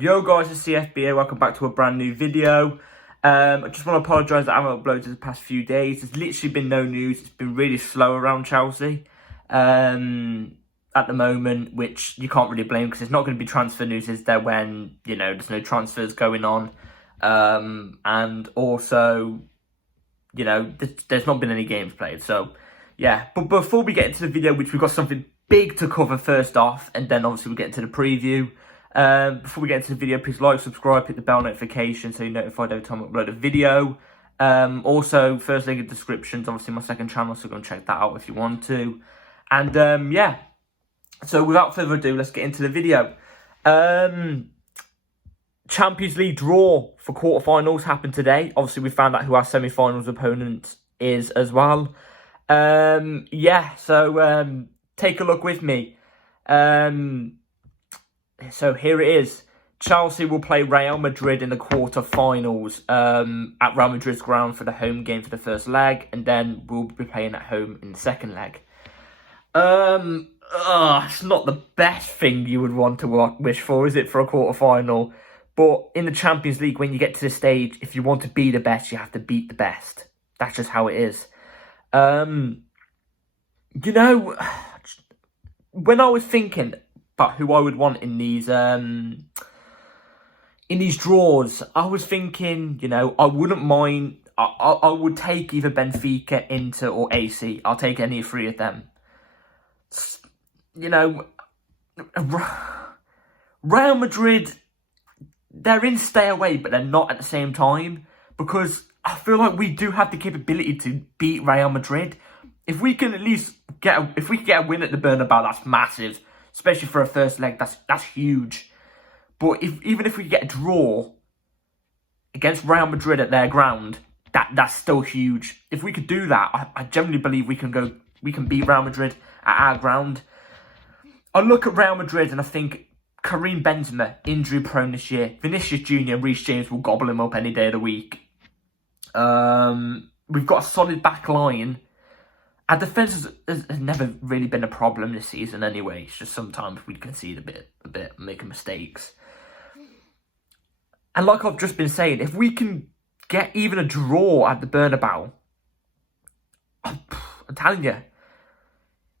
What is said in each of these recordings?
Yo guys, it's CFBA, welcome back to a brand new video. I just want to apologise that I haven't uploaded the past few days. There's literally been no news. It's been really slow around Chelsea at the moment, which you can't really blame because there's not going to be transfer news, is there, when, there's no transfers going on. And also, there's not been any games played. So, yeah. But before we get into the video, which we've got something big to cover first off, and then obviously we get into the preview. Before we get into the video, please like, subscribe, hit the bell notification so you're notified every time I upload a video. Also, first link in the description is obviously my second channel, so go and check that out if you want to. And yeah, so without further ado, let's get into the video. Champions League draw for quarterfinals happened today. Obviously, we found out who our semi-finals opponent is as well. Yeah, so take a look with me. So here it is. Chelsea will play Real Madrid in the quarterfinals at Real Madrid's ground for the home game for the first leg, and then we'll be playing at home in the second leg. It's not the best thing you would want to wish for, is it, for a quarterfinal? But in the Champions League, when you get to the stage, if you want to be the best, you have to beat the best. That's just how it is. When I was thinking about who I would want in these draws, I was thinking, I wouldn't mind. I would take either Benfica, Inter, or AC. I'll take any three of them. Real Madrid, they're in stay away, but they're not at the same time, because I feel like we do have the capability to beat Real Madrid. If we can at least get a win at the Bernabeu, that's massive. Especially for a first leg, that's huge. But even if we get a draw against Real Madrid at their ground, that's still huge. If we could do that, I generally believe we can beat Real Madrid at our ground. I look at Real Madrid and I think Karim Benzema, injury prone this year. Vinicius Jr. and Reece James will gobble him up any day of the week. We've got a solid back line. Our defence has never really been a problem this season anyway. It's just sometimes we concede a bit, making mistakes. And like I've just been saying, if we can get even a draw at the Bernabeu, I'm telling you,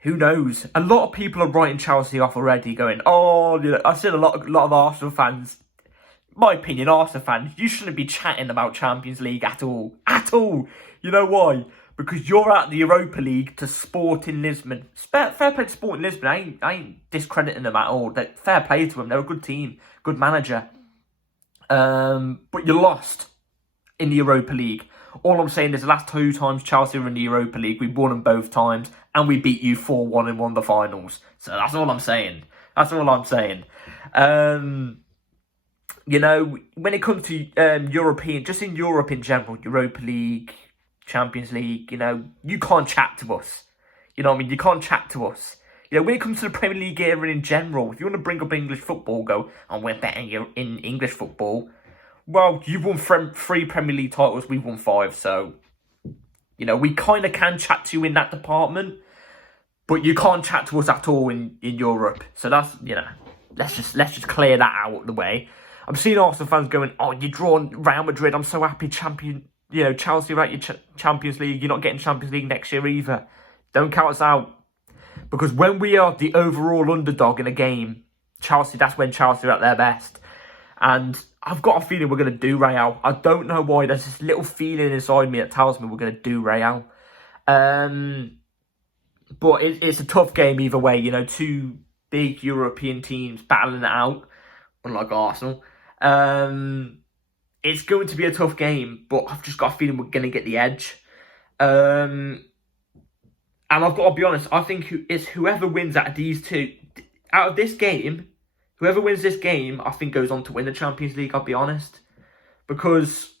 who knows? A lot of people are writing Chelsea off already, going, I've seen a lot of Arsenal fans. My opinion, Arsenal fans, you shouldn't be chatting about Champions League at all. At all. You know why? Because you're at the Europa League to Sporting Lisbon. Fair play to Sporting Lisbon. I ain't discrediting them at all. Fair play to them. They're a good team. Good manager. But you lost in the Europa League. All I'm saying is the last 2 times Chelsea were in the Europa League, we won them both times. And we beat you 4-1 and won the finals. So that's all I'm saying. That's all I'm saying. When it comes to European, just in Europe in general, Europa League, Champions League, you can't chat to us. You know what I mean? You can't chat to us. When it comes to the Premier League era in general, if you want to bring up English football, go, and we're better in English football. Well, you've won 3 Premier League titles, we've won 5, so, we kind of can chat to you in that department, but you can't chat to us at all in Europe. So that's, let's just clear that out of the way. I'm seeing Arsenal fans going, you drawn Real Madrid, I'm so happy, Chelsea are at your Champions League. You're not getting Champions League next year either. Don't count us out. Because when we are the overall underdog in a game, that's when Chelsea are at their best. And I've got a feeling we're going to do Real. I don't know why. There's this little feeling inside me that tells me we're going to do Real. But it's a tough game either way. 2 big European teams battling it out, unlike Arsenal. It's going to be a tough game, but I've just got a feeling we're going to get the edge. And I've got to be honest, I think it's whoever wins out of these two, out of this game, whoever wins this game, I think goes on to win the Champions League, I'll be honest. Because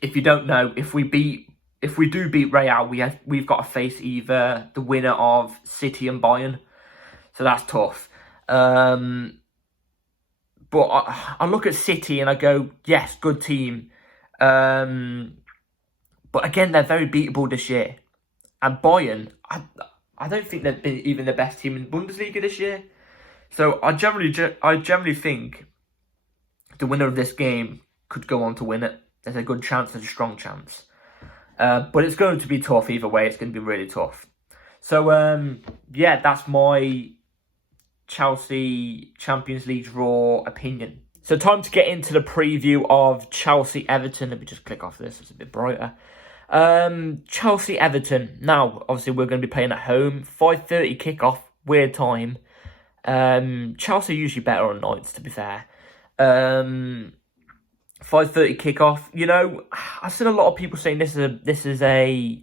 if you don't know, if we do beat Real, we've got to face either the winner of City and Bayern. So that's tough. But I look at City and I go, yes, good team. But again, they're very beatable this year. And Bayern, I don't think they've been even the best team in Bundesliga this year. So I generally think the winner of this game could go on to win it. There's a good chance, there's a strong chance. But it's going to be tough either way. It's going to be really tough. So, yeah, that's my Chelsea Champions League draw opinion. So time to get into the preview of Chelsea-Everton. Let me just click off this, it's a bit brighter. Chelsea-Everton. Now, obviously, we're going to be playing at home. 5:30 kickoff, weird time. Chelsea are usually better on nights, to be fair. 5:30 kickoff. You know, I've seen a lot of people saying this is a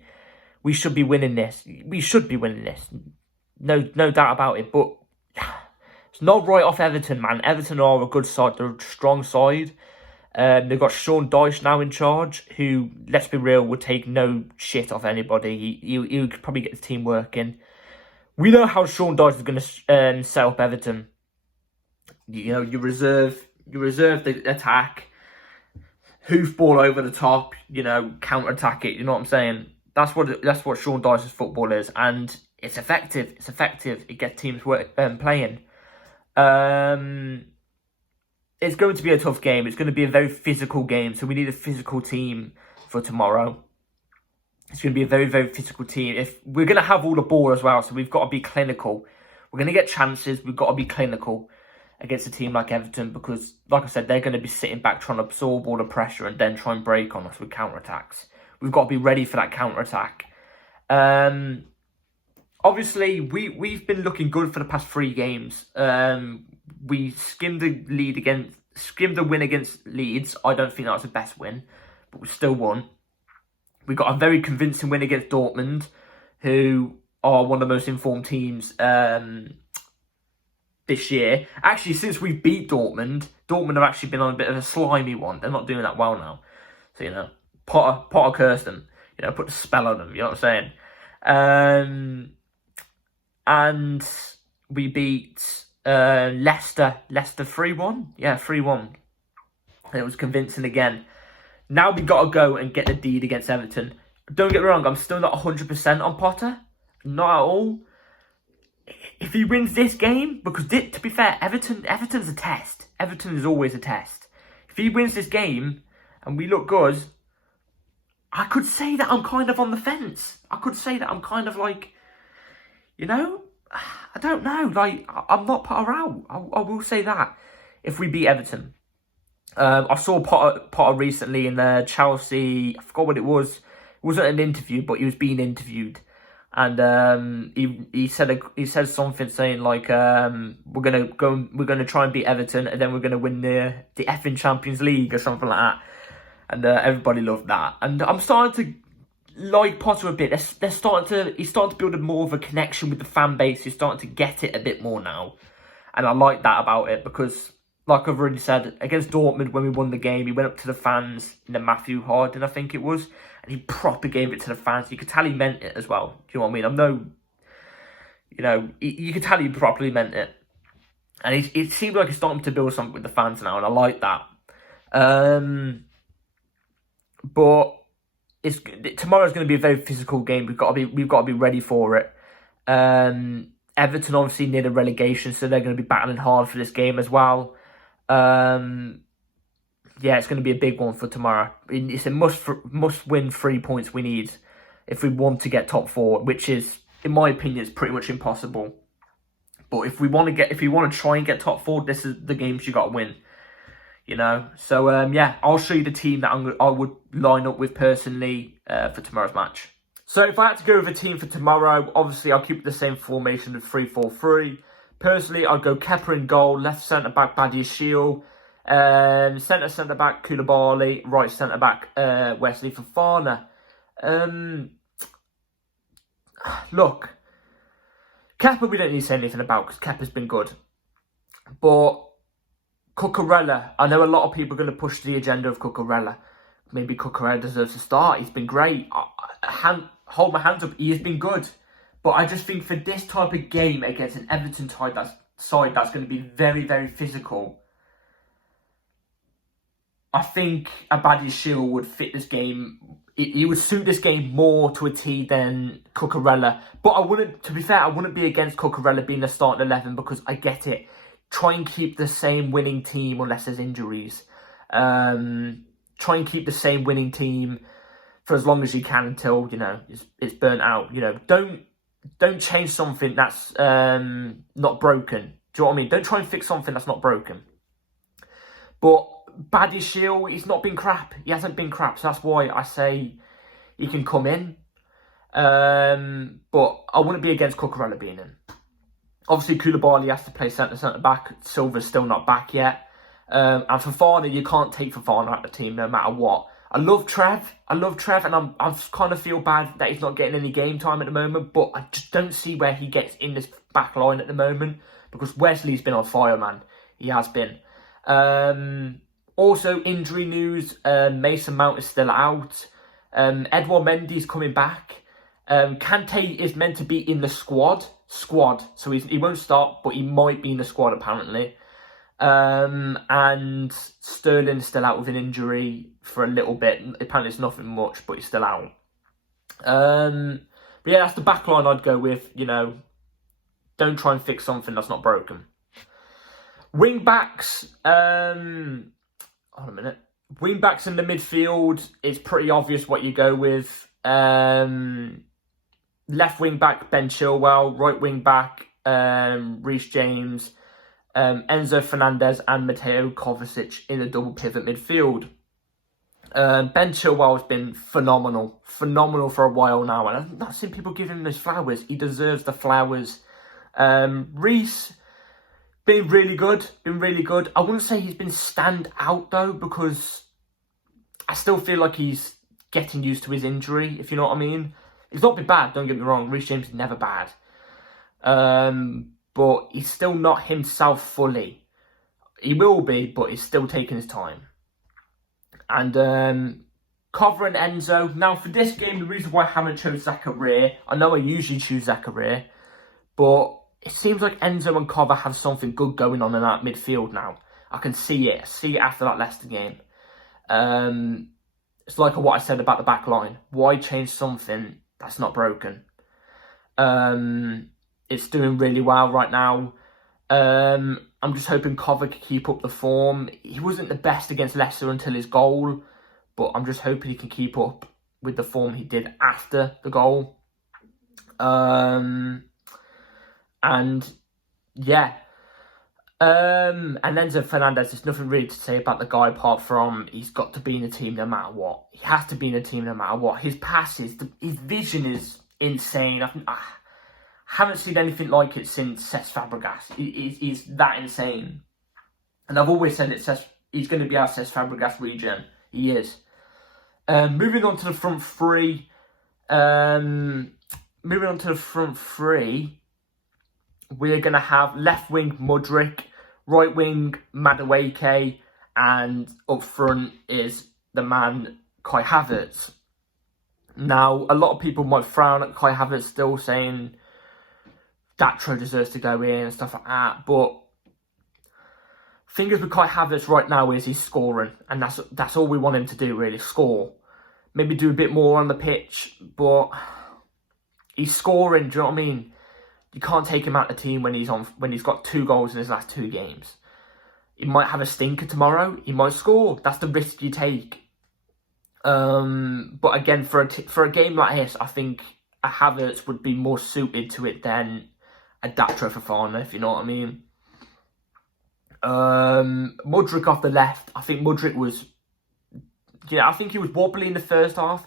we should be winning this. We should be winning this. No doubt about it. But it's not right off Everton, man. Everton are a good side. They're a strong side. They've got Sean Dyche now in charge, who, let's be real, would take no shit off anybody. He could probably get the team working. We know how Sean Dyche is going to set up Everton. You know, you reserve the attack, hoof ball over the top. You know, counter attack it. You know what I'm saying? That's what Sean Dyche's football is, and it's effective. It's effective. It gets teams playing. It's going to be a tough game. It's going to be a very physical game. So we need a physical team for tomorrow. It's going to be a very, very physical team. If we're going to have all the ball as well, so we've got to be clinical. We're going to get chances. We've got to be clinical against a team like Everton because, like I said, they're going to be sitting back trying to absorb all the pressure and then try and break on us with counter-attacks. We've got to be ready for that counter-attack. Obviously, we've been looking good for the past 3 games. We skimmed the win against Leeds. I don't think that was the best win, but we still won. We got a very convincing win against Dortmund, who are one of the most informed teams this year. Actually, since we beat Dortmund have actually been on a bit of a slimy one. They're not doing that well now. So, you know, Potter cursed them. You know, put a spell on them. You know what I'm saying? And we beat Leicester 3-1. Yeah, 3-1. And it was convincing again. Now we got to go and get the deed against Everton. Don't get me wrong, I'm still not 100% on Potter. Not at all. If he wins this game, because to be fair, Everton's a test. Everton is always a test. If he wins this game and we look good, I could say that I'm kind of on the fence. I could say that I'm kind of like, you know, I don't know. Like, I'm not Potter out. I will say that. If we beat Everton. I saw Potter recently in Chelsea. I forgot what it was. It wasn't an interview, but he was being interviewed, and he said something saying like, we're gonna try and beat Everton, and then we're gonna win the effing Champions League or something like that, and everybody loved that. And I'm starting to like Potter a bit. He's starting to build more of a connection with the fan base. He's starting to get it a bit more now, and I like that about it because, like I've already said, against Dortmund, when we won the game, he went up to the fans in the Matthew Harden, I think it was, and he proper gave it to the fans. You could tell he meant it as well. Do you know what I mean? You could tell he properly meant it. And it seemed like he's starting to build something with the fans now, and I like that. But tomorrow's going to be a very physical game. We've got to be ready for it. Everton obviously near the relegation, so they're going to be battling hard for this game as well. Yeah, it's going to be a big one for tomorrow. It's a must win 3 points we need if we want to get top 4, which is, in my opinion, is pretty much impossible. But if we want to try and get top 4, this is the games you got to win. You know, so yeah, I'll show you the team that I would line up with personally for tomorrow's match. So if I had to go with a team for tomorrow, obviously I'll keep the same formation of 3-4-3. Personally, I'd go Kepa in goal, left centre-back Badiashile, centre-back Koulibaly, right centre-back Wesley Fofana. Look, Kepa we don't need to say anything about because Kepa's been good. But Cucurella, I know a lot of people are going to push the agenda of Cucurella. Maybe Cucurella deserves to start. He's been great. Hold my hands up. He has been good. But I just think for this type of game against an Everton side that's going to be very, very physical, I think a Badiashile would fit this game. He would suit this game more to a T than Cucurella. But to be fair, I wouldn't be against Cucurella being the starting 11 because I get it. Try and keep the same winning team unless there's injuries. Try and keep the same winning team for as long as you can until, it's burnt out. Don't change something that's not broken. Do you know what I mean? Don't try and fix something that's not broken. But Badie Shield, he's not been crap. He hasn't been crap. So that's why I say he can come in. But I wouldn't be against Cucurella being in. Obviously, Koulibaly has to play centre back. Silva's still not back yet. And Fofana, you can't take Fofana out of the team no matter what. I love Trev, and I kind of feel bad that he's not getting any game time at the moment, but I just don't see where he gets in this back line at the moment, because Wesley's been on fire, man. He has been. Also, injury news, Mason Mount is still out. Edouard Mendy's coming back. Kante is meant to be in the squad, so he won't start, but he might be in the squad apparently. And Sterling's still out with an injury for a little bit. Apparently it's nothing much, but he's still out. But yeah, that's the back line I'd go with. Don't try and fix something that's not broken. Wing backs, hold on a minute. Wing backs in the midfield, it's pretty obvious what you go with. Left wing back, Ben Chilwell. Right wing back, Reece James. Enzo Fernandez and Mateo Kovacic in a double pivot midfield. Ben Chilwell has been phenomenal for a while now, and I've not seen people give him those flowers. He deserves the flowers. Reece, been really good. I wouldn't say he's been stand out though, because I still feel like he's getting used to his injury, if you know what I mean. He's not been bad, don't get me wrong. Reece James is never bad. But he's still not himself fully. He will be, but he's still taking his time. And Cover and Enzo. Now, for this game, the reason why I haven't chosen Zakaria, I know I usually choose Zakaria, but it seems like Enzo and Cover have something good going on in that midfield now. I can see it. I see it after that Leicester game. It's like what I said about the back line. Why change something that's not broken? It's doing really well right now. I'm just hoping Cover can keep up the form. He wasn't the best against Leicester until his goal, but I'm just hoping he can keep up with the form he did after the goal. And yeah. And Enzo Fernandez, there's nothing really to say about the guy apart from he's got to be in the team no matter what. He has to be in the team no matter what. His passes, his vision is insane. I haven't seen anything like it since Cesc Fabregas. He's that insane. And I've always said he's going to be our Cesc Fabregas regen. He is. Moving on to the front three. We're going to have left wing Mudryk, right wing Madueke, and up front is the man Kai Havertz. Now, a lot of people might frown at Kai Havertz still, saying Datro deserves to go in and stuff like that, but thing is with Kai Havertz right now is he's scoring, and that's all we want him to do, really, score. Maybe do a bit more on the pitch, but he's scoring, do you know what I mean? You can't take him out of the team when he's got 2 goals in his last 2 games. He might have a stinker tomorrow. He might score. That's the risk you take. But again, for a game like this, I think a Havertz would be more suited to it than a Datro Fofana, if you know what I mean. Mudryk off the left. I think Mudryk was, I think he was wobbly in the first half,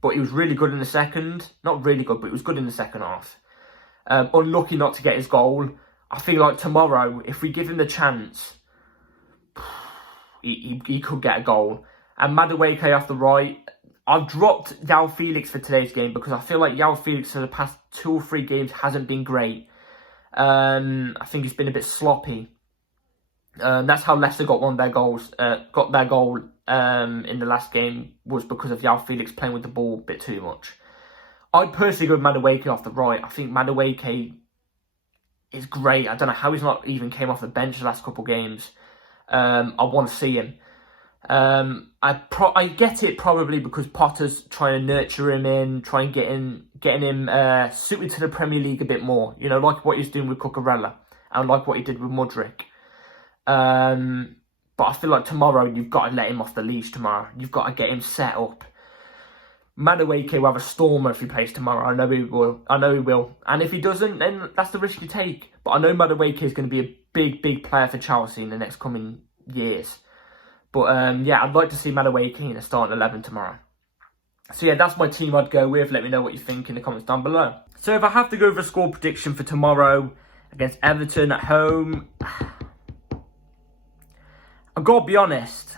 but he was really good in the second. Not really good, but he was good in the second half. Unlucky not to get his goal. I feel like tomorrow, if we give him the chance, he could get a goal. And Madueke off the right. I've dropped João Felix for today's game because I feel like João Felix for the past 2 or 3 games hasn't been great. I think he's been a bit sloppy. That's how Leicester got their goal in the last game, was because of João Felix playing with the ball a bit too much. I'd personally go with Madueke off the right. I think Madueke is great. I don't know how he's not even came off the bench the last couple of games. I want to see him. I get it probably because Potter's trying to nurture him in, trying getting him suited to the Premier League a bit more. Like what he's doing with Cucurella and like what he did with Mudryk. But I feel like tomorrow, you've got to let him off the leash tomorrow. You've got to get him set up. Madueke will have a stormer if he plays tomorrow. I know he will. And if he doesn't, then that's the risk you take. But I know Madueke is going to be a big, big player for Chelsea in the next coming years. But yeah, I'd like to see Madueke in a starting 11 tomorrow. So yeah, that's my team I'd go with. Let me know what you think in the comments down below. So if I have to go with a score prediction for tomorrow against Everton at home, I've got to be honest.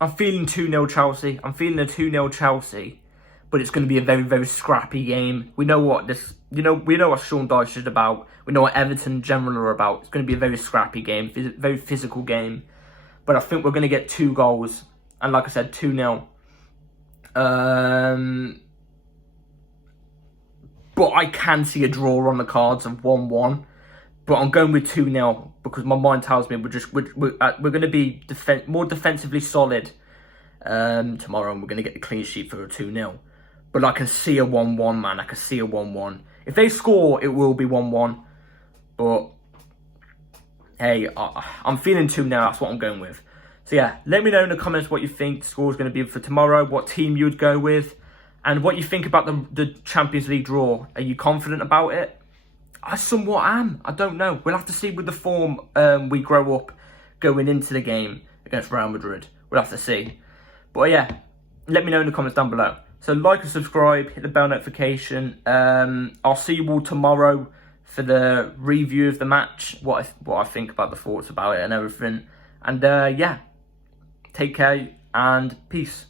I'm feeling 2-0 Chelsea. I'm feeling a 2-0 Chelsea. But it's going to be a very, very scrappy game. We know what we know what Sean Dyche is about. We know what Everton in general are about. It's going to be a very scrappy game, very physical game. But I think we're going to get 2 goals. And like I said, 2-0. But I can see a draw on the cards of 1-1. But I'm going with 2-0 because my mind tells me we're going to be more defensively solid tomorrow, and we're going to get the clean sheet for a 2-0. But I can see a 1-1, man. I can see a 1-1. If they score, it will be 1-1. But hey, I'm feeling 2-0. That's what I'm going with. So yeah, let me know in the comments what you think the score is going to be for tomorrow, what team you would go with, and what you think about the Champions League draw. Are you confident about it? I somewhat am. I don't know. We'll have to see with the form we grow up going into the game against Real Madrid. We'll have to see. But yeah, let me know in the comments down below. So like and subscribe, hit the bell notification. I'll see you all tomorrow for the review of the match, what I think about the thoughts about it and everything. And yeah, take care and peace.